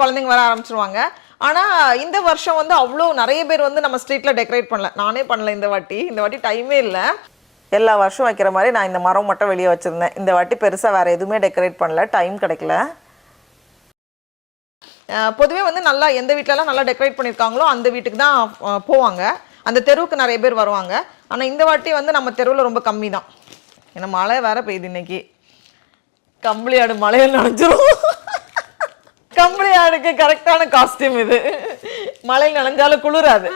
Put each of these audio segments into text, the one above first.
குழந்தைங்க வர ஆரம்பிச்சிருவாங்க. ஆனா இந்த வருஷம் வந்து அவ்வளோ நிறைய பேர் வந்து நம்ம ஸ்ட்ரீட்ல டெக்கரேட் பண்ணல. நானே பண்ணல இந்த வாட்டி டைமே இல்லை. எல்லா வருஷம் வைக்கிற மாதிரி நான் இந்த மரம் மட்டும் வெளியே வச்சிருந்தேன். இந்த வாட்டி பெருசா வேற எதுவுமே டெக்கரேட் பண்ணல, டைம் கிடைக்கல. பொதுவே வந்து நல்லா எந்த வீட்டிலலாம் நல்லா டெக்கரேட் பண்ணியிருக்காங்களோ அந்த வீட்டுக்கு தான் போவாங்க. அந்த தெருவுக்கு நிறைய பேர் வருவாங்க. ஆனால் இந்த வாட்டி வந்து நம்ம தெருவில் ரொம்ப கம்மி தான். ஏன்னா மழை வேற பெய்யுது இன்னைக்கு. கம்பளி ஆடு மழையில் நனைஞ்சிரும். கம்பளி ஆடுக்கு கரெக்டான காஸ்டியூம் இது. மழையில் நனைஞ்சாலும் குளிராது.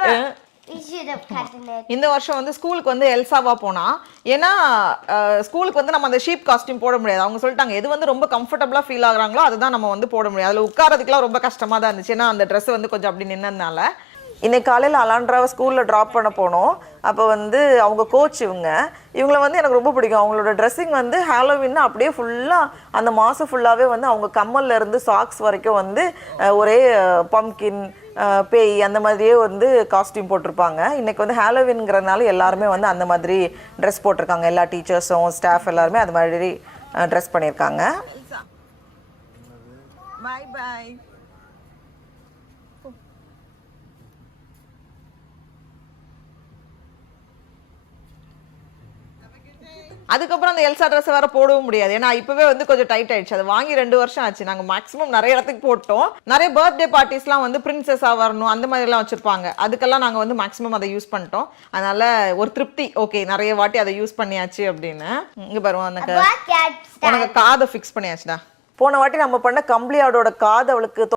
இந்த வருஷம் வந்து ஸ்கூலுக்கு வந்து எல்சாவா போனா, ஏன்னா ஸ்கூலுக்கு வந்து நம்ம அந்த ஷீப் காஸ்டியூம் போட முடியாது. அவங்க சொல்லிட்டாங்க எது வந்து ரொம்ப கம்ஃபர்டபுளா ஃபீல் ஆகுறாங்களோ அதுதான் நம்ம வந்து போட முடியாது. அதில் உட்காரதுக்குலாம் ரொம்ப கஷ்டமா தான் இருந்துச்சு. ஏன்னா அந்த ட்ரெஸ் வந்து கொஞ்சம் அப்படி நின்னதுனால. இன்னைக்கு காலையில் அலான்ட்ராவை ஸ்கூலில் ட்ராப் பண்ண போனோம். அப்போ வந்து அவங்க கோச் இவங்களை வந்து எனக்கு ரொம்ப பிடிக்கும். அவங்களோட ட்ரெஸ்ஸிங் வந்து ஹாலோவின்னா அப்படியே ஃபுல்லாக அந்த மாதம் ஃபுல்லாகவே வந்து அவங்க கம்மல்ல இருந்து சாக்ஸ் வரைக்கும் வந்து ஒரே பம்கின் பேய் அந்த மாதிரியே வந்து காஸ்டியூம் போட்டிருப்பாங்க. இன்னைக்கு வந்து ஹாலோவின்ங்கிறதுனால எல்லாருமே வந்து அந்த மாதிரி ட்ரெஸ் போட்டிருக்காங்க. எல்லா டீச்சர்ஸும் ஸ்டாஃப் எல்லாருமே அது மாதிரி ட்ரெஸ் பண்ணியிருக்காங்க. பாய் பாய். அதுக்கப்புறம் அந்த எல்சா ட்ரெஸ் வேற போடவும் முடியாது. ஏன்னா இப்பவே வந்து கொஞ்சம் டைட் ஆயிடுச்சு. அது வாங்கி 2 வருஷம் ஆச்சு. நாங்க மேக்ஸிமம் நிறைய இடத்துக்கு போட்டோம். நிறைய பர்த்டே பார்ட்டிஸ்லாம் வந்து பிரின்சஸா வரணும் அந்த மாதிரி எல்லாம் வச்சிருப்பாங்க. அதுக்கெல்லாம் நாங்க வந்து மேக்ஸிமம் அதை யூஸ் பண்ணிட்டோம். அதனால ஒரு திருப்தி, ஓகே நிறைய வாட்டி அதை யூஸ் பண்ணியாச்சு அப்படின்னு. இங்க பாருங்க, உனக்கு காதை ஃபிக்ஸ் பண்ணியாச்சுடா. போன வாட்டி நம்ம பண்ண கம்பளி ஆடோட காது அவளுக்கு